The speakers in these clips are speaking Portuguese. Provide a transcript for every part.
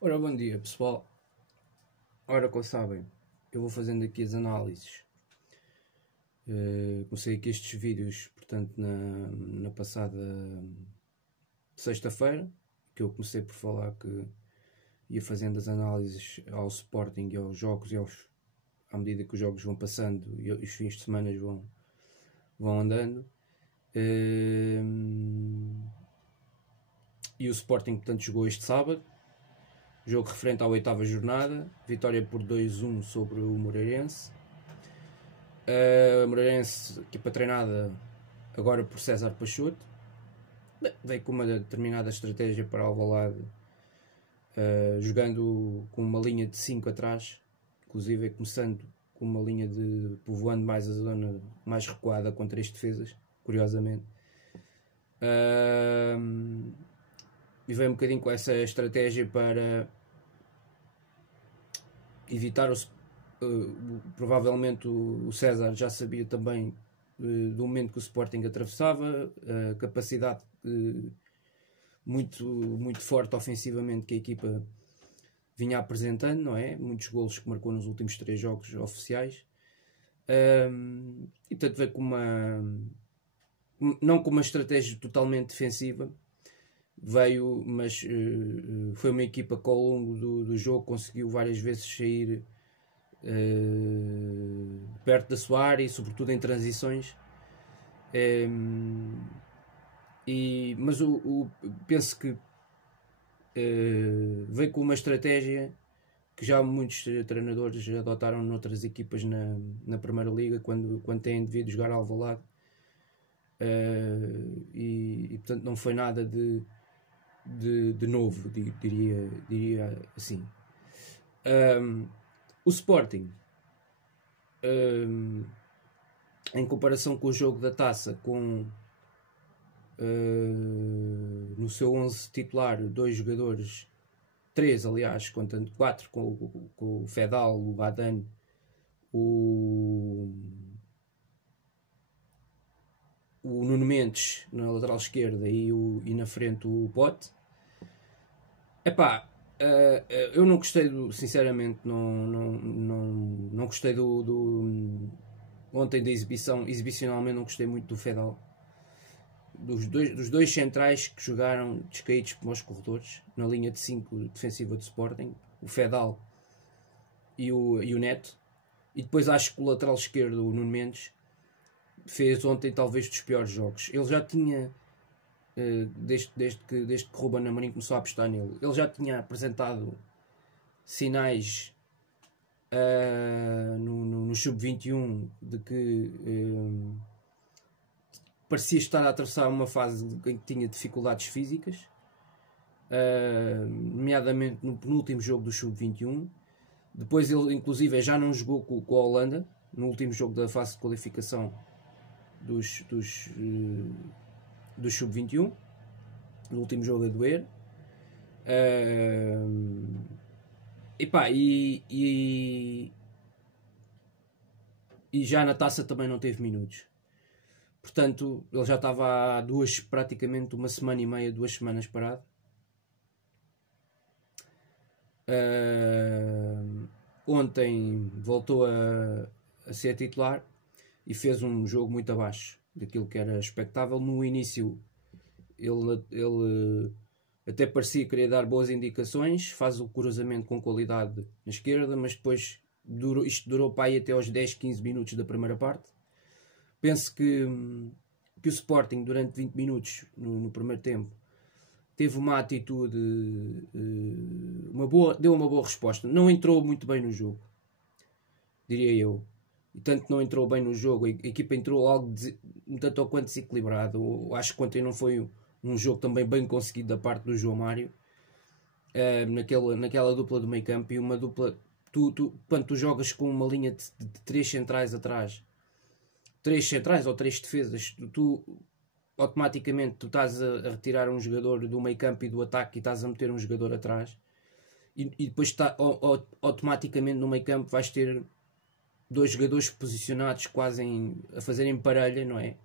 Ora, bom dia pessoal. Ora, como sabem, eu vou fazendo aqui as análises. Comecei aqui estes vídeos, portanto, na passada sexta-feira, que eu comecei por falar que ia fazendo as análises ao Sporting e aos jogos, à medida que os jogos vão passando e os fins de semana vão andando. E o Sporting, portanto, jogou este sábado. Jogo referente à 8ª jornada, vitória por 2-1 sobre o Moreirense. Moreirense, equipa treinada agora por César Peixoto, veio com uma determinada estratégia para Alvalade, jogando com uma linha de 5 atrás, inclusive começando com uma linha de povoando mais a zona mais recuada com 3 defesas, curiosamente. E veio um bocadinho com essa estratégia para evitar provavelmente o César já sabia também do momento que o Sporting atravessava, a capacidade muito forte ofensivamente que a equipa vinha apresentando, não é? Muitos golos que marcou nos últimos 3 jogos oficiais. E portanto veio com não com uma estratégia totalmente defensiva, mas foi uma equipa que ao longo do jogo conseguiu várias vezes sair perto da sua área e sobretudo em transições. Mas penso que veio com uma estratégia que já muitos treinadores adotaram noutras equipas na Primeira Liga quando têm devido jogar ao Alvalade, e portanto não foi nada de novo, diria assim. O Sporting, em comparação com o jogo da Taça, no seu 11 titular 2 jogadores, 3 aliás, contando 4 com o Fedal, o Badan, o Nuno Mendes na lateral esquerda e na frente o Pote. Eu não gostei sinceramente, não gostei ontem da exibicionalmente não gostei muito do Fedal, dos dois centrais que jogaram descaídos para os corredores na linha de 5 defensiva do Sporting, o Fedal e o Neto. E depois acho que o lateral esquerdo, o Nuno Mendes, fez ontem talvez dos piores jogos. Ele já tinha, desde que Ruben Amorim começou a apostar nele, ele já tinha apresentado sinais no Sub-21 de que parecia estar a atravessar uma fase em que tinha dificuldades físicas, nomeadamente no penúltimo jogo do Sub-21. Depois ele inclusive já não jogou com a Holanda no último jogo da fase de qualificação dos Sub-21, no último jogo a doer. E já na Taça também não teve minutos. Portanto, ele já estava há praticamente uma semana e meia, 2 semanas parado. Ontem voltou a ser titular e fez um jogo muito abaixo daquilo que era expectável. No início ele até parecia querer dar boas indicações, faz o cruzamento com qualidade na esquerda, mas depois isto durou para aí até aos 10, 15 minutos da primeira parte. Penso que o Sporting durante 20 minutos no primeiro tempo teve uma atitude, deu uma boa resposta. Não entrou muito bem no jogo, diria eu. E tanto não entrou bem no jogo, a equipa entrou algo tanto ou quanto desequilibrado. Acho que ontem não foi um jogo também bem conseguido da parte do João Mário, naquela dupla do meio campo. E uma dupla, quando tu jogas com uma linha de 3 centrais atrás, 3 centrais ou 3 defesas, tu automaticamente estás a retirar um jogador do meio campo e do ataque e estás a meter um jogador atrás, e depois automaticamente no meio campo vais ter 2 jogadores posicionados quase a fazerem parelha, não é?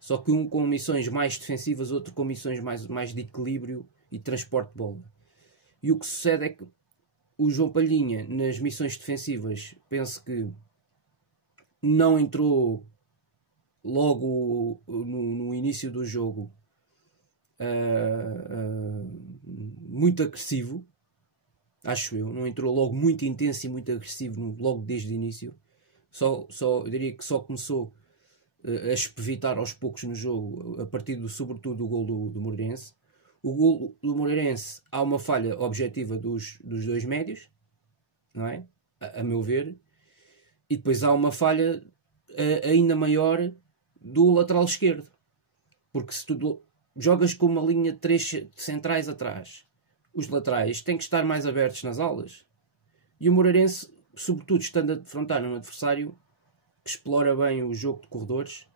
Só que um com missões mais defensivas, outro com missões mais de equilíbrio e transporte de bola. E o que sucede é que o João Palhinha, nas missões defensivas, penso que não entrou logo no início do jogo muito agressivo, acho eu. Não entrou logo muito intenso e muito agressivo logo desde o início. Eu diria que só começou a espevitar aos poucos no jogo, a partir sobretudo do gol do Moreirense. O gol do Moreirense, há uma falha objetiva dos dois médios, não é? A meu ver. E depois há uma falha ainda maior do lateral esquerdo. Porque se tu jogas com uma linha de 3 centrais atrás, os laterais têm que estar mais abertos nas alas. E o Moreirense, sobretudo estando a defrontar um adversário que explora bem o jogo de corredores,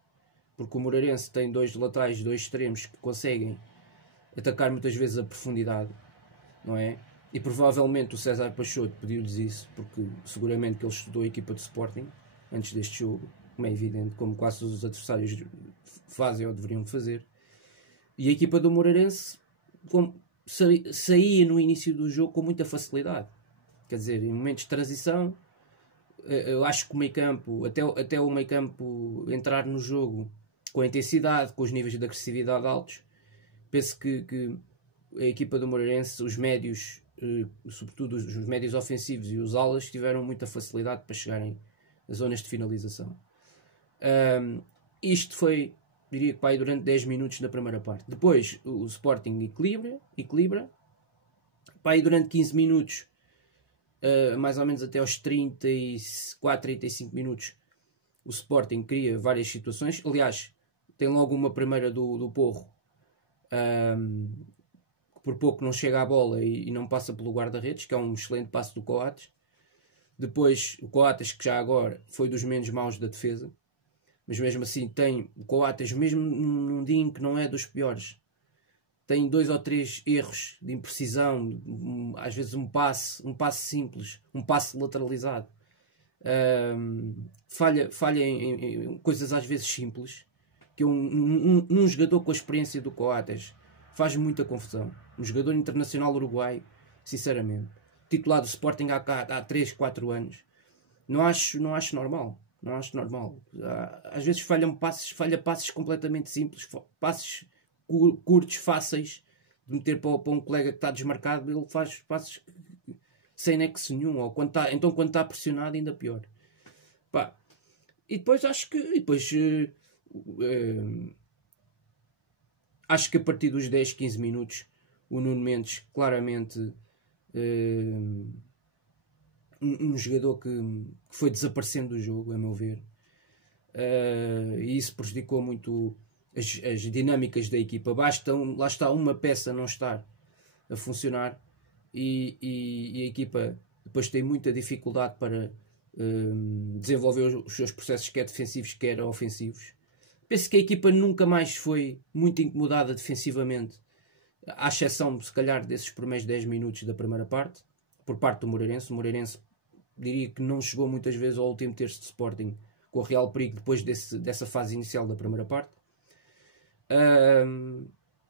porque o Moreirense tem 2 laterais, 2 extremos que conseguem atacar muitas vezes a profundidade, não é? E provavelmente o César Peixoto pediu-lhes isso, porque seguramente que ele estudou a equipa de Sporting antes deste jogo, como é evidente, como quase todos os adversários fazem ou deveriam fazer. E a equipa do Moreirense saía no início do jogo com muita facilidade. Quer dizer, em momentos de transição, eu acho que o meio-campo, até o meio-campo entrar no jogo com a intensidade, com os níveis de agressividade altos, penso que a equipa do Moreirense, os médios, sobretudo os médios ofensivos e os alas, tiveram muita facilidade para chegarem às zonas de finalização. Isto foi, diria que vai durante 10 minutos na primeira parte. Depois o Sporting equilibra. Vai durante 15 minutos, mais ou menos até aos 34, 35 minutos, o Sporting cria várias situações. Aliás, tem logo uma primeira do Porro, que por pouco não chega à bola e não passa pelo guarda-redes, que é um excelente passo do Coates. Depois o Coates, que já agora foi dos menos maus da defesa, mas mesmo assim tem o Coates, mesmo num dia em que não é dos piores, tem 2 ou 3 erros de imprecisão, às vezes um passe simples, um passe lateralizado, falha em coisas às vezes simples, que um jogador com a experiência do Coates faz muita confusão. Um jogador internacional uruguaio, sinceramente, titular do Sporting há 3, 4 anos, não acho normal. Não acho normal. Às vezes falha passes completamente simples, passes curtos, fáceis de meter para um colega que está desmarcado. Ele faz passes sem nexo nenhum, ou quando está pressionado, ainda pior. Pá. E depois acho que a partir dos 10, 15 minutos o Nuno Mendes claramente um jogador que foi desaparecendo do jogo, a meu ver, e isso prejudicou muito as dinâmicas da equipa. Lá está uma peça não estar a funcionar e a equipa depois tem muita dificuldade para desenvolver os seus processos, quer defensivos, quer ofensivos. Penso que a equipa nunca mais foi muito incomodada defensivamente, à exceção, se calhar, desses primeiros 10 minutos da primeira parte, por parte do Moreirense. O Moreirense, diria que não chegou muitas vezes ao último terço de Sporting com o real perigo depois dessa fase inicial da primeira parte. A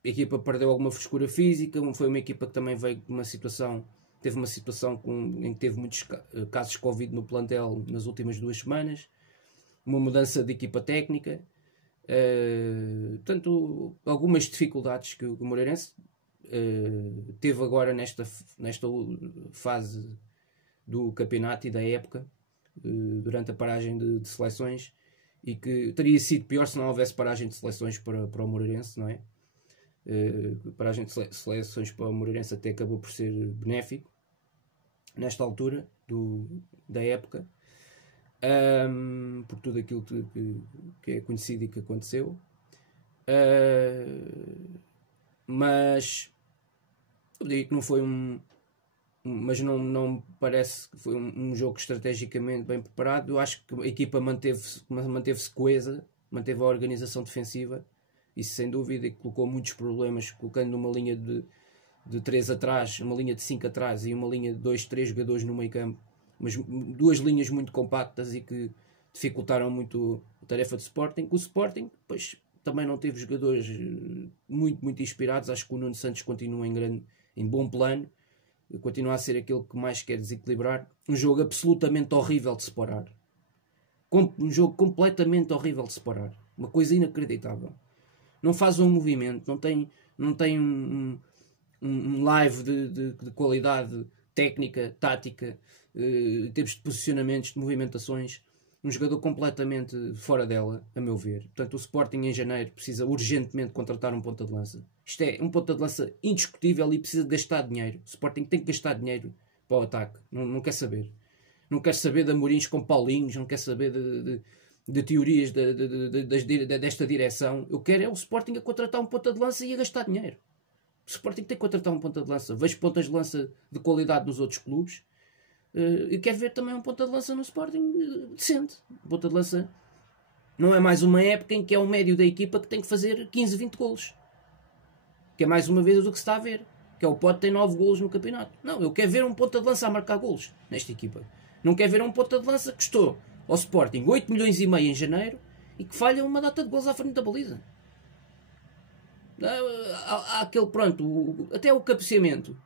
equipa perdeu alguma frescura física, foi uma equipa que também veio de teve uma situação em que teve muitos casos de Covid no plantel nas últimas 2 semanas, uma mudança de equipa técnica, portanto, algumas dificuldades que o Moreirense teve agora nesta fase do campeonato e da época, durante a paragem de seleções, e que teria sido pior se não houvesse paragem de seleções para o Moreirense, não é? Paragem de seleções para o Moreirense até acabou por ser benéfico nesta altura da época, por tudo aquilo que é conhecido e que aconteceu, mas eu diria que não foi mas não me parece que foi um jogo estrategicamente bem preparado. Eu acho que a equipa manteve-se coesa, manteve a organização defensiva, isso sem dúvida, e colocou muitos problemas, colocando uma linha de 3 atrás, uma linha de 5 atrás e uma linha de 2, 3 jogadores no meio campo, mas 2 linhas muito compactas e que dificultaram muito a tarefa de Sporting. O Sporting, pois, também não teve jogadores muito, muito inspirados. Acho que o Nuno Santos continua em bom plano, continua a ser aquele que mais quer desequilibrar. Um jogo absolutamente horrível de separar. Um jogo completamente horrível de separar. Uma coisa inacreditável. Não faz um movimento, não tem um live de qualidade técnica, tática, em termos de posicionamentos, de movimentações. Um jogador completamente fora dela, a meu ver. Portanto, o Sporting em janeiro precisa urgentemente contratar um ponta de lança. Isto é um ponta de lança indiscutível e precisa de gastar dinheiro. O Sporting tem que gastar dinheiro para o ataque. Não quer saber. Não quer saber de Amorins com Paulinhos, não quer saber de teorias desta direção. Eu quero é o Sporting a contratar um ponta de lança e a gastar dinheiro. O Sporting tem que contratar um ponta de lança. Vejo pontas de lança de qualidade nos outros clubes. Eu quero ver também um ponta de lança no Sporting decente. Um ponta de lança não é mais uma época em que é o médio da equipa que tem que fazer 15, 20 golos. Que é mais uma vez o que se está a ver. Que é o Pote tem 9 golos no campeonato. Não, eu quero ver um ponta de lança a marcar golos nesta equipa. Não quero ver um ponta de lança que custou ao Sporting 8 milhões e meio em janeiro e que falha uma data de golos à frente da baliza. Há aquele, pronto, até o cabeceamento.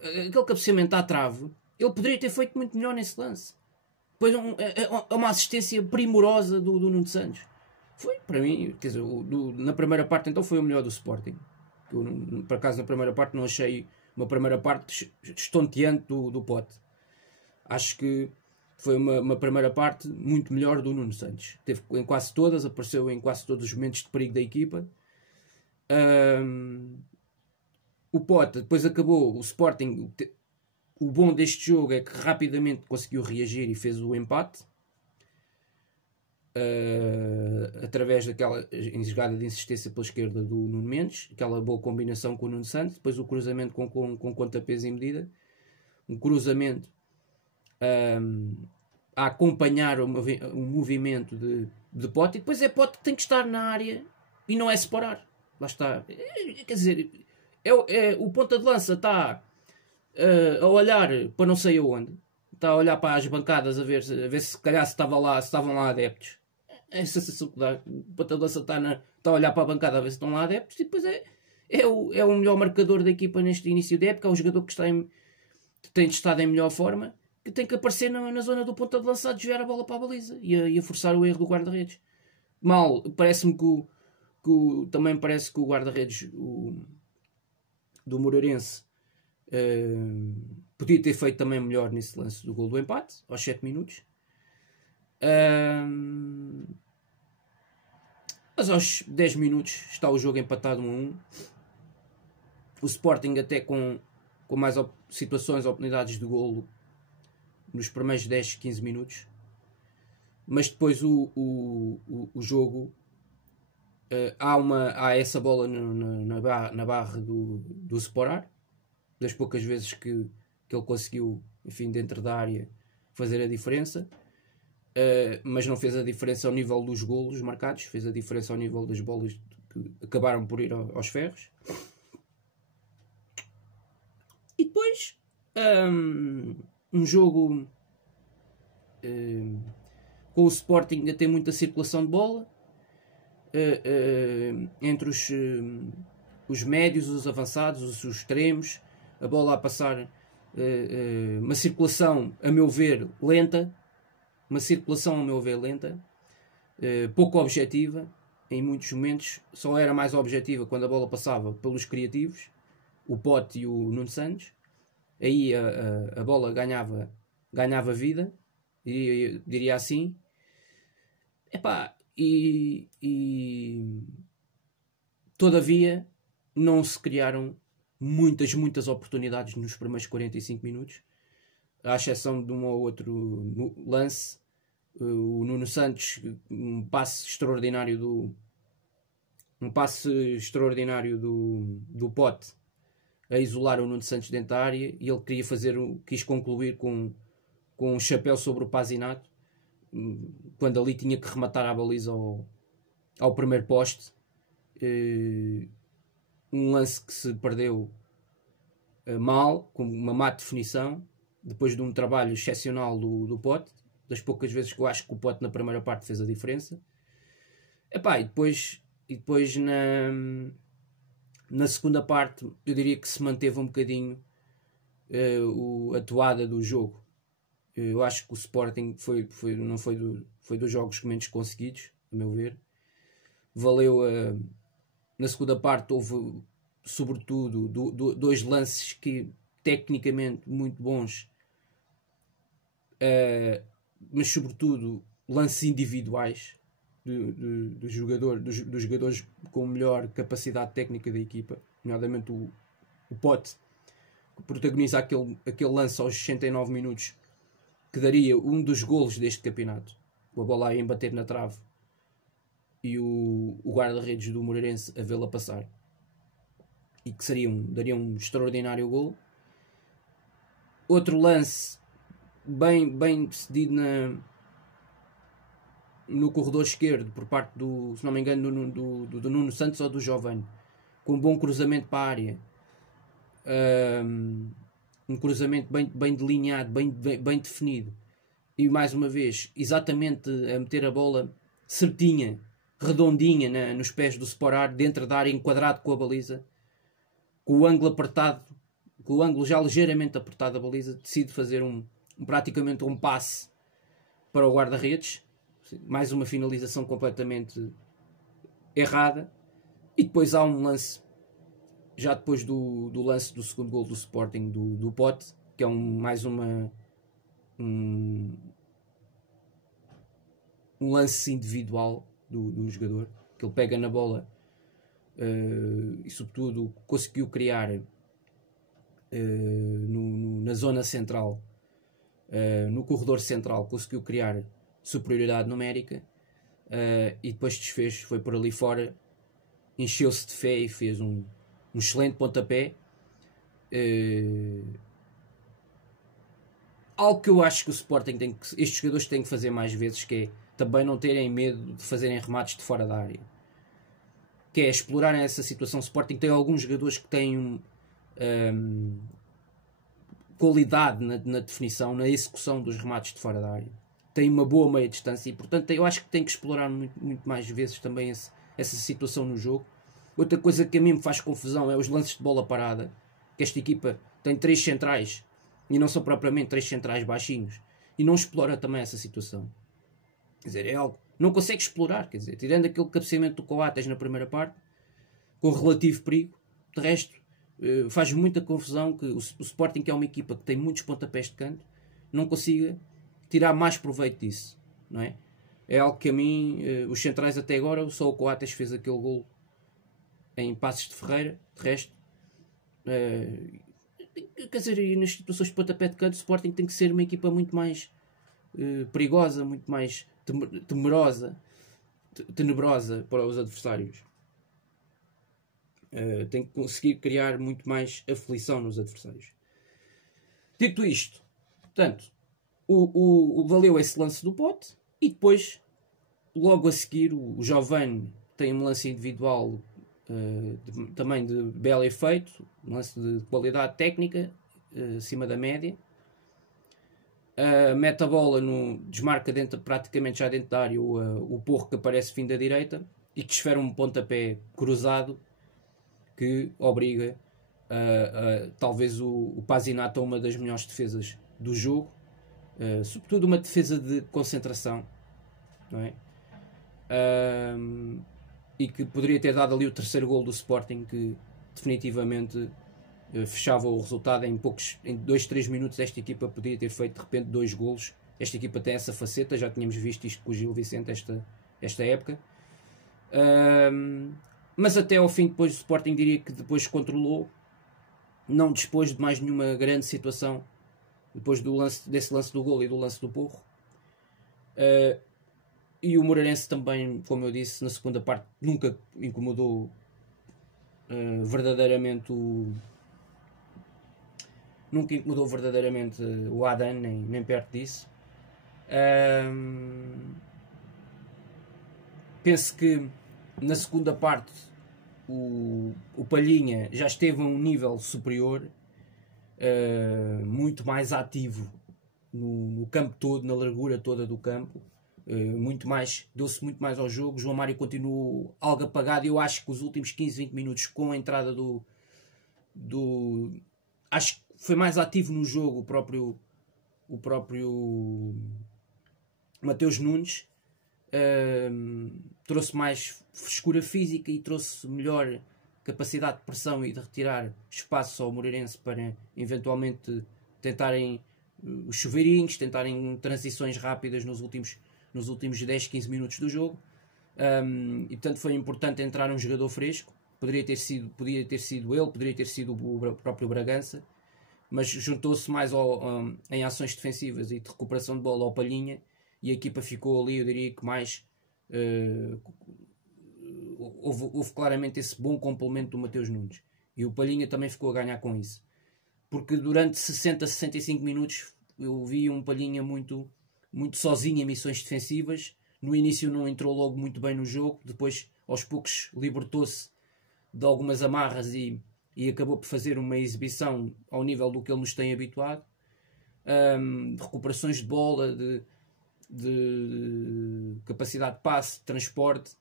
Aquele cabeceamento à trave, ele poderia ter feito muito melhor nesse lance. Depois uma assistência primorosa do Nuno Santos. Foi, para mim, quer dizer, na primeira parte então foi o melhor do Sporting. Eu, por acaso, na primeira parte não achei uma primeira parte estonteante do Pote. Acho que foi uma primeira parte muito melhor do Nuno Santos. Teve em quase todas, apareceu em quase todos os momentos de perigo da equipa. O Pote depois acabou, o Sporting, o bom deste jogo é que rapidamente conseguiu reagir e fez o empate. Através daquela jogada de insistência pela esquerda do Nuno Mendes, aquela boa combinação com o Nuno Santos, depois o cruzamento com pontapés em medida, um cruzamento a acompanhar o movimento de Pote, e depois é Pote que tem que estar na área e não é separar. Lá está. Quer dizer, o ponta de lança está a olhar para não sei aonde, está a olhar para as bancadas a ver se calhar estavam lá adeptos. É a sensação que dá. O ponta de lança está a olhar para a bancada a ver se estão lá adeptos e depois é o melhor marcador da equipa neste início de época, é o jogador que tem estado em melhor forma, que tem que aparecer na zona do ponta de lança a desviar a bola para a baliza e a forçar o erro do guarda-redes. Mal, parece-me também parece que o guarda-redes do Moreirense podia ter feito também melhor nesse lance do gol do empate, aos 7 minutos. Mas aos 10 minutos está o jogo empatado 1-1. O Sporting até com mais situações, oportunidades de golo nos primeiros 10, 15 minutos. Mas depois o jogo há essa bola na barra do Sporar, das poucas vezes que ele conseguiu, enfim, dentro da área fazer a diferença. Mas não fez a diferença ao nível dos golos marcados, fez a diferença ao nível das bolas que acabaram por ir aos ferros. E depois um jogo com o Sporting a ter muita circulação de bola entre os médios, os avançados, os extremos, a bola a passar, uma circulação a meu ver lenta, pouco objetiva em muitos momentos. Só era mais objetiva quando a bola passava pelos criativos, o Pote e o Nuno Santos. Aí a bola ganhava vida, diria assim. E todavia não se criaram muitas oportunidades nos primeiros 45 minutos, à exceção de um ou outro lance. O Nuno Santos, um passe extraordinário do Pote a isolar o Nuno Santos dentro da área, e ele quis concluir com um chapéu sobre o Pazinato, quando ali tinha que rematar a baliza ao primeiro poste. Um lance que se perdeu mal, com uma má definição, depois de um trabalho excepcional do Pote, das poucas vezes que eu acho que o Pote na primeira parte fez a diferença. E depois Na segunda parte, eu diria que se manteve um bocadinho a toada do jogo. Eu acho que o Sporting foi dos jogos menos conseguidos, a meu ver. Valeu na segunda parte, houve sobretudo dois lances que tecnicamente muito bons, mas sobretudo lances individuais dos jogadores com melhor capacidade técnica da equipa, nomeadamente o Pote, que protagoniza aquele lance aos 69 minutos que daria um dos golos deste campeonato, com a bola aí a bater na trave e o guarda-redes do Moreirense a vê-la passar, e que daria um extraordinário golo. Outro lance bem decidido no corredor esquerdo por parte se não me engano, do Nuno Santos ou do Giovane, com um bom cruzamento para a área, um cruzamento bem delineado, bem definido, e mais uma vez exatamente a meter a bola certinha, redondinha nos pés do Sporar, dentro da área, enquadrado com a baliza, com o ângulo apertado, com o ângulo já ligeiramente apertado da baliza, decide fazer praticamente um passe para o guarda-redes, mais uma finalização completamente errada. E depois há um lance, já depois do lance do segundo gol do Sporting, do Pote, que é mais um lance individual do jogador, que ele pega na bola e sobretudo conseguiu criar na zona central, no corredor central, conseguiu criar superioridade numérica, e depois desfez, foi por ali fora, encheu-se de fé e fez um excelente pontapé. Algo que eu acho que o Sporting estes jogadores têm que fazer mais vezes, que é também não terem medo de fazerem remates de fora da área, que é explorarem essa situação. O Sporting tem alguns jogadores que têm qualidade na definição, na execução dos remates de fora da área, tem uma boa meia distância, e portanto eu acho que tem que explorar muito mais vezes também essa situação no jogo. Outra coisa que a mim me faz confusão é os lances de bola parada, que esta equipa tem 3 centrais e não são propriamente 3 centrais baixinhos, e não explora também essa situação. Quer dizer, é algo não consegue explorar, quer dizer, tirando aquele cabeceamento do Coates na primeira parte, com relativo perigo. De resto, faz muita confusão que o Sporting, que é uma equipa que tem muitos pontapés de canto, não consiga tirar mais proveito disso, não é? É algo que a mim, os centrais até agora, só o Coates fez aquele gol em Passos de Ferreira. De resto, quer dizer, nas situações de pontapé de canto, o Sporting tem que ser uma equipa muito mais perigosa, muito mais tenebrosa para os adversários. Tem que conseguir criar muito mais aflição nos adversários. Dito isto, portanto, valeu esse lance do Pote, e depois, logo a seguir, o Giovane tem um lance individual também de belo efeito, um lance de qualidade técnica, acima da média. Mete a bola, desmarca praticamente já dentro da área o Porro, que aparece fim da direita, e que desfere um pontapé cruzado que obriga talvez o Pazinato a uma das melhores defesas do jogo, sobretudo uma defesa de concentração, não é? E que poderia ter dado ali o terceiro gol do Sporting, que definitivamente fechava o resultado em 2-3 minutos. Esta equipa poderia ter feito de repente 2 golos. Esta equipa tem essa faceta, já tínhamos visto isto com o Gil Vicente esta época. Mas até ao fim, depois o Sporting diria que depois controlou, não dispôs de mais nenhuma grande situação depois desse lance do golo e do lance do Porro. E o Moreirense também, como eu disse, na segunda parte nunca incomodou verdadeiramente o Adan, nem perto disso. Penso que na segunda parte o Palhinha já esteve a um nível superior, muito mais ativo no campo todo, na largura toda do campo, deu-se muito mais ao jogo. João Mário continuou algo apagado. Eu acho que os últimos 15, 20 minutos, com a entrada acho que foi mais ativo no jogo o próprio Mateus Nunes. Trouxe mais frescura física e trouxe melhor capacidade de pressão e de retirar espaço ao Moreirense para eventualmente tentarem os chuveirinhos, tentarem transições rápidas nos últimos 10, 15 minutos do jogo. E portanto foi importante entrar um jogador fresco. Poderia ter sido ele, poderia ter sido o próprio Bragança, mas juntou-se mais em ações defensivas e de recuperação de bola ao Palhinha, e a equipa ficou ali, eu diria que mais houve claramente esse bom complemento do Mateus Nunes, e o Palhinha também ficou a ganhar com isso, porque durante 60, 65 minutos eu vi um Palhinha muito sozinho em missões defensivas. No início não entrou logo muito bem no jogo, depois aos poucos libertou-se de algumas amarras e acabou por fazer uma exibição ao nível do que ele nos tem habituado, de recuperações de bola, de capacidade de passe, de transporte,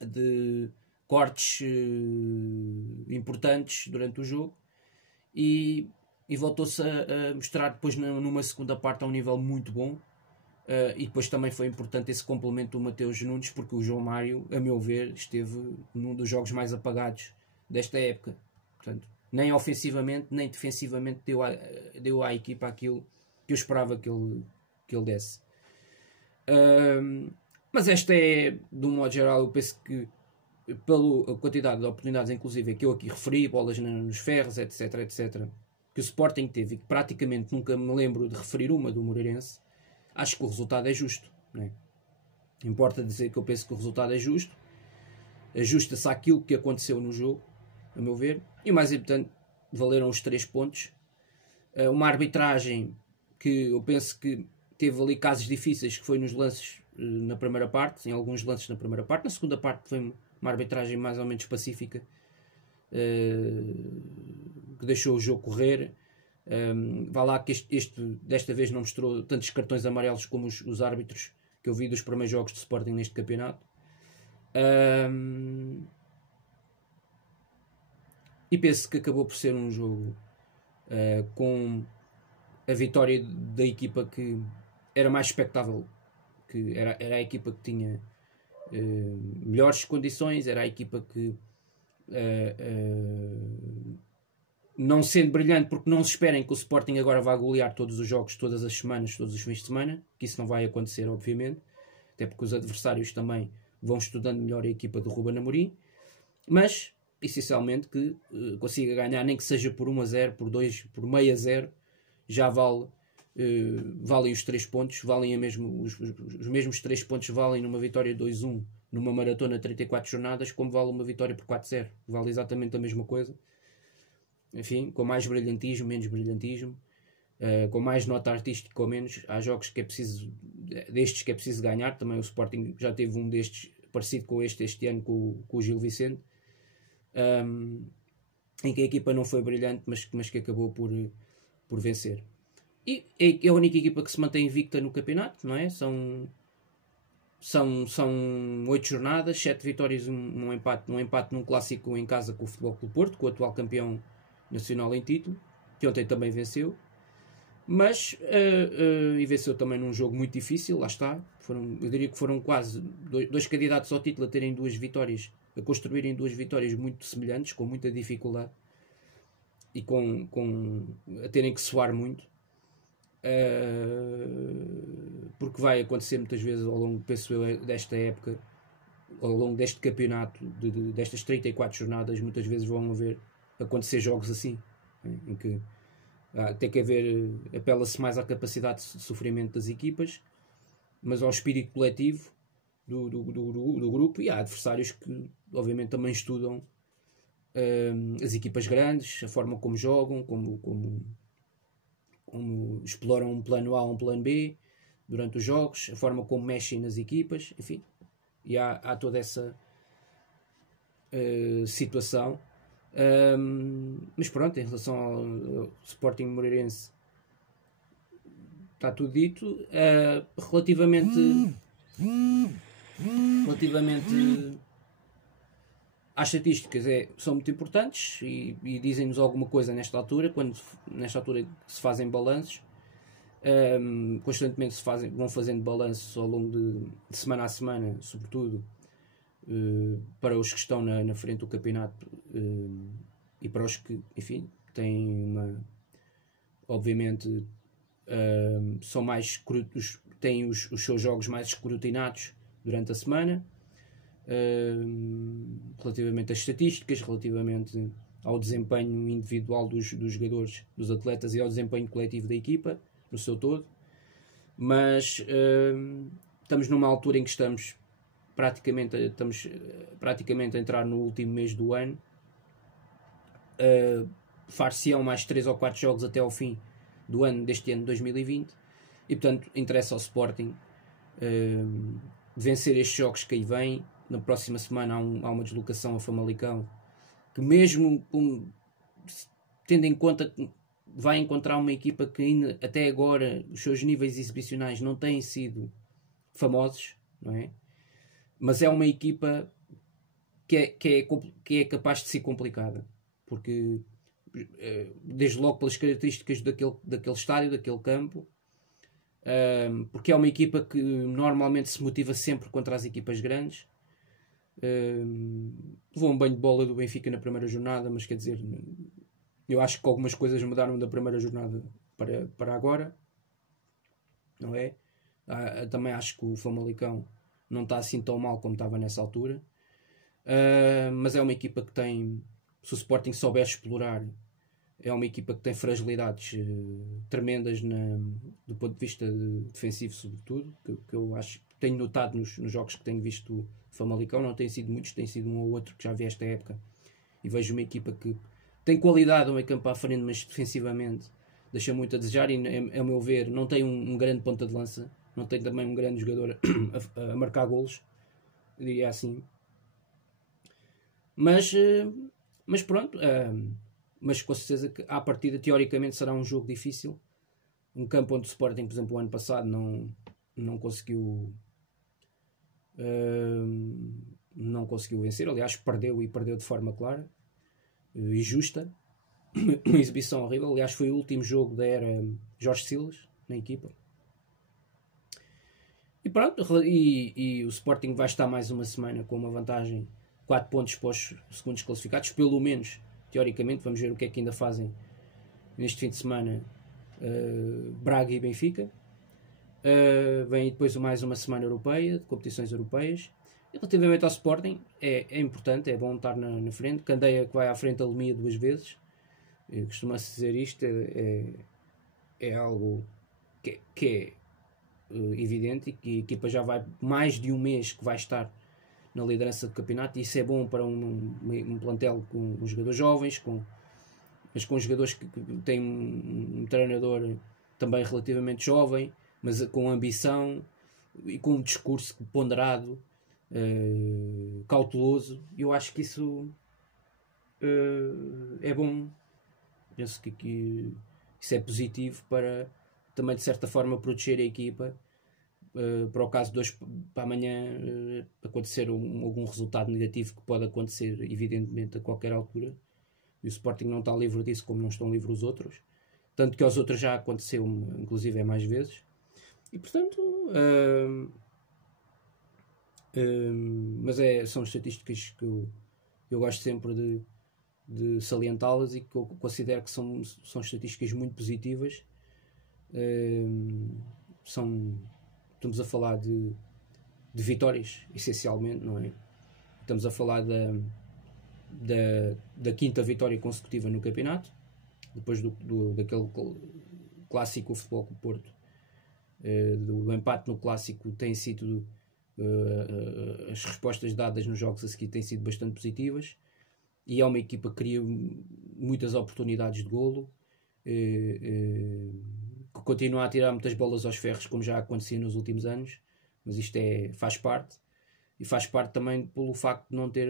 de cortes importantes durante o jogo, e voltou-se a mostrar depois numa segunda parte a um nível muito bom. E depois também foi importante esse complemento do Mateus Nunes, porque o João Mário, a meu ver, esteve num dos jogos mais apagados desta época. Portanto, nem ofensivamente nem defensivamente deu à equipa aquilo que eu esperava que ele desse. Mas esta é, de um modo geral, eu penso que pela quantidade de oportunidades, inclusive, que eu aqui referi, bolas nos ferros, etc, etc, que o Sporting teve, e que praticamente nunca me lembro de referir uma do Moreirense, acho que o resultado é justo, não é? Importa dizer que eu penso que o resultado é justo, ajusta-se àquilo que aconteceu no jogo, a meu ver, e o mais importante, valeram os 3 pontos. Uma arbitragem que eu penso que teve ali casos difíceis, que foi nos lances na primeira parte, em alguns lances na primeira parte. Na segunda parte foi uma arbitragem mais ou menos pacífica, que deixou o jogo correr. Vá lá que desta vez não mostrou tantos cartões amarelos como os árbitros que eu vi dos primeiros jogos de Sporting neste campeonato. E penso que acabou por ser um jogo com a vitória da equipa que era mais expectável, que era a equipa que tinha melhores condições, era a equipa que não sendo brilhante, porque não se esperem que o Sporting agora vá golear todos os jogos, todas as semanas, todos os fins de semana, que isso não vai acontecer, obviamente, até porque os adversários também vão estudando melhor a equipa do Ruben Amorim, mas essencialmente que consiga ganhar, nem que seja por 1-0, por 2, por meio a 0, já valem os 3 pontos, valem os mesmos 3 pontos valem numa vitória 2-1 numa maratona de 34 jornadas, como vale uma vitória por 4-0, vale exatamente a mesma coisa. Enfim, com mais brilhantismo, menos brilhantismo, com mais nota artística ou menos. Há jogos que é preciso, destes que é preciso ganhar. Também o Sporting já teve um destes parecido com este ano, com o Gil Vicente, em que a equipa não foi brilhante, mas que acabou por vencer. E é a única equipa que se mantém invicta no campeonato, não é? São 8 jornadas, 7 vitórias, um empate num clássico em casa com o Futebol Clube Porto, com o atual campeão nacional em título, que ontem também venceu, mas e venceu também num jogo muito difícil. Lá está, eu diria que foram quase dois candidatos ao título a terem 2 vitórias, a construírem 2 vitórias muito semelhantes, com muita dificuldade e a terem que suar muito, porque vai acontecer muitas vezes ao longo, penso eu, desta época, ao longo deste campeonato, destas 34 jornadas, muitas vezes vão acontecer jogos assim, em que tem que haver, apela-se mais à capacidade de sofrimento das equipas, mas ao espírito coletivo do grupo, e há adversários que obviamente também estudam as equipas grandes, a forma como jogam, como exploram um plano A ou um plano B durante os jogos, a forma como mexem nas equipas, enfim, e há toda essa situação. Mas pronto, em relação ao Sporting Moreirense, está tudo dito. Relativamente às estatísticas, são muito importantes e dizem-nos alguma coisa nesta altura, nesta altura se fazem balanços. Constantemente vão fazendo balanços ao longo de semana a semana, sobretudo para os que estão na frente do campeonato e para os que, enfim, têm obviamente são mais têm os seus jogos mais escrutinados durante a semana, relativamente às estatísticas, relativamente ao desempenho individual dos jogadores, dos atletas, e ao desempenho coletivo da equipa no seu todo. Mas estamos numa altura em que estamos praticamente a entrar no último mês do ano. Far-se-ão mais 3 ou 4 jogos até ao fim do ano, deste ano de 2020, e portanto interessa ao Sporting vencer estes jogos que aí vêm. Na próxima semana há uma deslocação a Famalicão, que mesmo tendo em conta que vai encontrar uma equipa que ainda até agora os seus níveis exibicionais não têm sido famosos, não é? Mas é uma equipa que é capaz de ser complicada, porque desde logo pelas características daquele estádio, daquele campo, porque é uma equipa que normalmente se motiva sempre contra as equipas grandes. Levou um banho de bola do Benfica na primeira jornada, mas quer dizer, eu acho que algumas coisas mudaram da primeira jornada para agora, não é? Também acho que o Famalicão não está assim tão mal como estava nessa altura, mas é uma equipa que tem, se o Sporting souber explorar, é uma equipa que tem fragilidades tremendas do ponto de vista defensivo, sobretudo, que eu acho, tenho notado nos jogos que tenho visto do Famalicão. Não tem sido muitos, tem sido um ou outro que já vi esta época, e vejo uma equipa que tem qualidade no meio campo à frente, mas defensivamente deixa muito a desejar, e a meu ver não tem um grande ponta de lança, não tem também um grande jogador a marcar golos, diria assim. Mas pronto, mas com certeza que à partida teoricamente será um jogo difícil, um campo onde o Sporting, por exemplo, o ano passado não conseguiu vencer, aliás perdeu de forma clara e justa, uma exibição horrível. Aliás, foi o último jogo da era Jorge Silas na equipa. E pronto, e o Sporting vai estar mais uma semana com uma vantagem 4 pontos para os segundos classificados, pelo menos teoricamente. Vamos ver o que é que ainda fazem neste fim de semana Braga e Benfica. Vem depois mais uma semana europeia, de competições europeias. E relativamente ao Sporting, é importante, é bom estar na frente. Candeia, que vai à frente, alemia 2 vezes. Costuma-se dizer isto, é algo que é evidente, e que a equipa já vai mais de um mês que vai estar na liderança do campeonato, e isso é bom para um plantel com jogadores jovens, mas com jogadores que têm um treinador também relativamente jovem, mas com ambição e com um discurso ponderado, cauteloso. Eu acho que isso é bom. Penso que isso é positivo para também, de certa forma, proteger a equipa para o caso de hoje para amanhã acontecer algum resultado negativo, que pode acontecer evidentemente a qualquer altura, e o Sporting não está livre disso, como não estão livres os outros, tanto que aos outros já aconteceu, inclusive mais vezes. E portanto mas são estatísticas que eu gosto sempre de salientá-las, e que eu considero que são estatísticas muito positivas. Estamos a falar de vitórias, essencialmente, não é? Estamos a falar da quinta vitória consecutiva no campeonato, depois daquele clássico Futebol Clube Porto. Do empate no clássico tem sido as respostas dadas nos jogos a seguir têm sido bastante positivas, e é uma equipa que cria muitas oportunidades de golo, que continua a tirar muitas bolas aos ferros, como já acontecia nos últimos anos, mas isto faz parte, e faz parte também pelo facto de não ter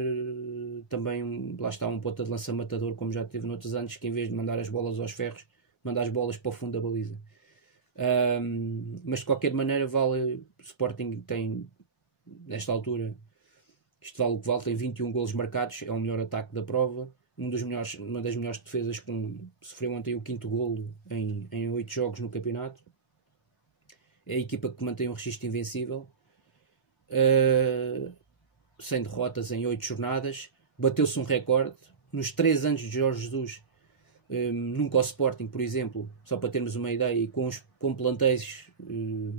também lá está um ponta de lança matador, como já teve noutros anos, que em vez de mandar as bolas aos ferros, manda as bolas para o fundo da baliza. Mas de qualquer maneira vale, o Sporting tem, nesta altura, isto vale o que vale, tem 21 golos marcados, é o melhor ataque da prova, uma das melhores defesas, sofreu ontem o 5º golo em 8 jogos no campeonato. É a equipa que mantém um registro invencível, sem derrotas em 8 jornadas. Bateu-se um recorde nos 3 anos de Jorge Jesus. Nunca o Sporting, por exemplo, só para termos uma ideia, com plantéis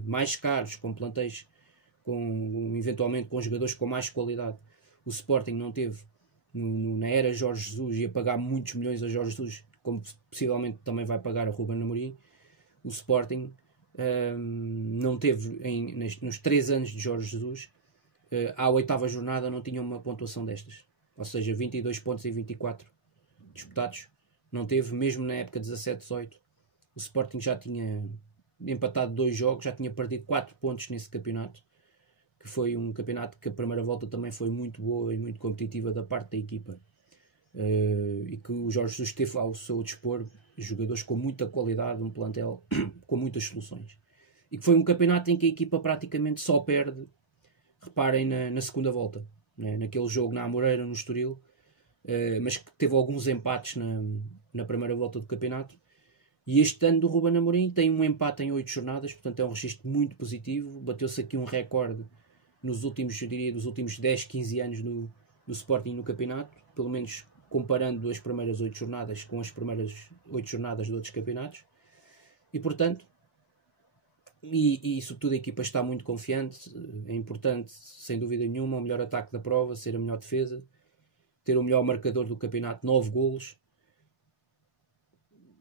mais caros, com plantéis eventualmente com jogadores com mais qualidade, o Sporting não teve na era Jorge Jesus, ia pagar muitos milhões a Jorge Jesus, como possivelmente também vai pagar a Ruben Amorim. O Sporting não teve nos 3 anos de Jorge Jesus, à 8ª jornada não tinha uma pontuação destas, ou seja, 22 pontos em 24 disputados. Não teve, mesmo na época 17-18. O Sporting já tinha empatado 2 jogos, já tinha perdido 4 pontos nesse campeonato, que foi um campeonato que a primeira volta também foi muito boa e muito competitiva da parte da equipa, e que o Jorge Jesus teve ao seu dispor jogadores com muita qualidade, um plantel com muitas soluções, e que foi um campeonato em que a equipa praticamente só perde, reparem, na segunda volta, né? Naquele jogo na Amoreira, no Estoril, mas que teve alguns empates na primeira volta do campeonato. E este ano do Ruben Amorim tem um empate em 8 jornadas, portanto é um registro muito positivo. Bateu-se aqui um recorde dos últimos 10, 15 anos do Sporting no campeonato, pelo menos comparando as primeiras 8 jornadas com as primeiras 8 jornadas de outros campeonatos. E portanto, e sobretudo a equipa está muito confiante. É importante, sem dúvida nenhuma, o melhor ataque da prova, ser a melhor defesa, ter o melhor marcador do campeonato, 9 golos,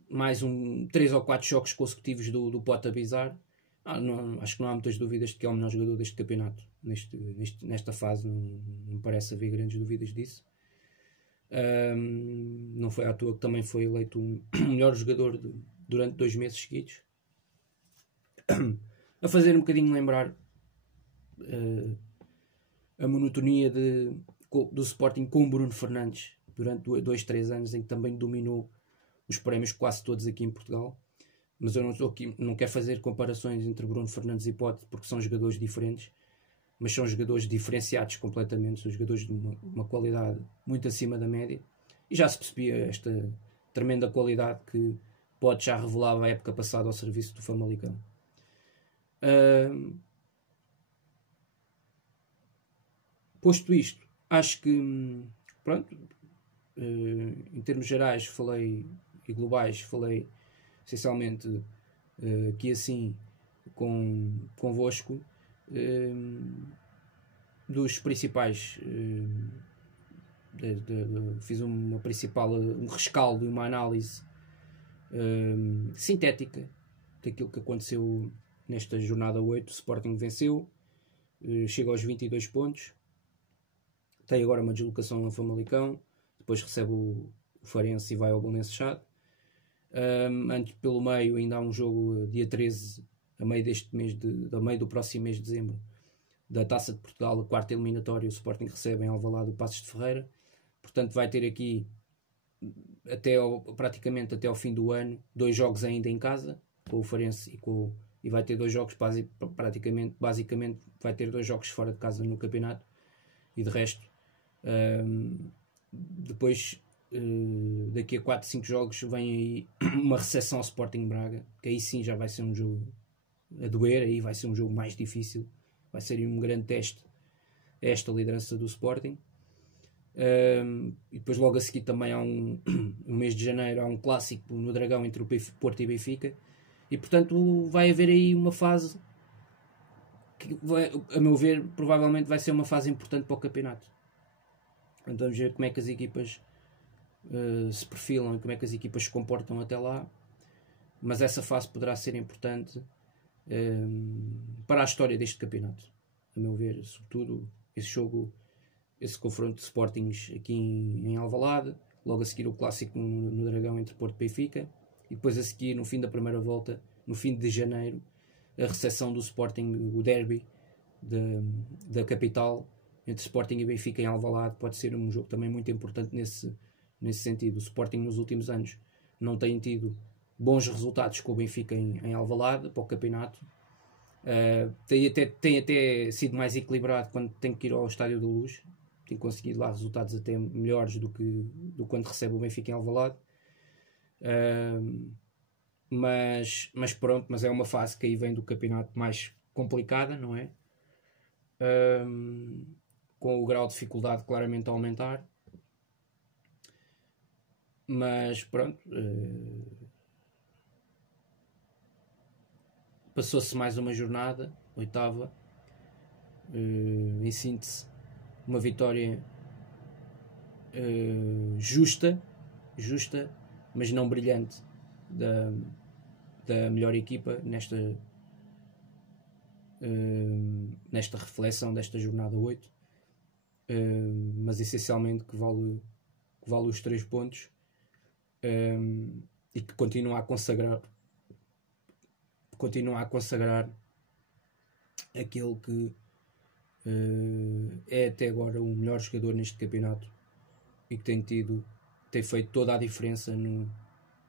mais 3 ou 4 jogos consecutivos do Pota Bizarre. Acho que não há muitas dúvidas de que é o melhor jogador deste campeonato. Nesta fase não me parece haver grandes dúvidas disso. Não foi à toa que também foi eleito o melhor jogador durante 2 meses seguidos. A fazer um bocadinho lembrar a monotonia do Sporting com o Bruno Fernandes durante 2, 3 anos, em que também dominou os prémios quase todos aqui em Portugal. Mas eu não quero fazer comparações entre Bruno Fernandes e Pote, porque são jogadores diferentes, mas são jogadores diferenciados completamente, são jogadores de uma qualidade muito acima da média, e já se percebia esta tremenda qualidade que Pote já revelava a época passada ao serviço do Famalicão. Posto isto, acho que, pronto, em termos gerais e globais falei essencialmente aqui assim convosco, dos principais, fiz um rescaldo e uma análise sintética daquilo que aconteceu nesta jornada 8. O Sporting venceu, chega aos 22 pontos, tem agora uma deslocação ao Famalicão, depois recebe o Farense e vai ao Belenenses Chade. Antes, pelo meio, ainda há um jogo dia 13, a meio do próximo mês de dezembro, da Taça de Portugal, a 4ª eliminatória. O Sporting recebe em Alvalade o Passos de Ferreira. Portanto, vai ter aqui praticamente até ao fim do ano 2 jogos ainda em casa, com o Farense e vai ter 2 jogos basicamente vai ter 2 jogos fora de casa no campeonato, e de resto depois daqui a 4, 5 jogos vem aí uma recepção ao Sporting Braga, que aí sim já vai ser um jogo a doer, aí vai ser um jogo mais difícil, vai ser um grande teste a esta liderança do Sporting. E depois logo a seguir também há um mês de janeiro, há um clássico no Dragão entre o Porto e Benfica, e portanto vai haver aí uma fase que a meu ver provavelmente vai ser uma fase importante para o campeonato. Então vamos ver como é que as equipas se perfilam e como é que as equipas se comportam até lá, mas essa fase poderá ser importante para a história deste campeonato, a meu ver, sobretudo esse confronto de Sportings aqui em Alvalade, logo a seguir o clássico no Dragão entre Porto e Benfica, e depois a seguir, no fim da primeira volta, no fim de janeiro, a recepção do Sporting, o derby da capital entre Sporting e Benfica em Alvalade. Pode ser um jogo também muito importante nesse sentido. O Sporting nos últimos anos não tem tido bons resultados com o Benfica em Alvalade para o campeonato. Tem até sido mais equilibrado quando tem que ir ao Estádio da Luz. Tem conseguido lá resultados até melhores do que quando recebe o Benfica em Alvalade. Mas pronto, mas é uma fase que aí vem do campeonato mais complicada, não é? Com o grau de dificuldade claramente a aumentar. Mas pronto, passou-se mais uma jornada, 8ª, em síntese, uma vitória justa, mas não brilhante, da melhor equipa nesta reflexão desta jornada 8, mas essencialmente que vale os 3 pontos, e que continua a consagrar aquele que é até agora o melhor jogador neste campeonato e que tem feito toda a diferença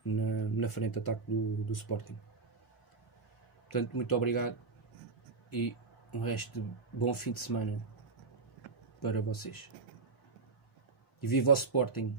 na frente de ataque do Sporting. Portanto, muito obrigado e um resto de bom fim de semana para vocês. E viva o Sporting!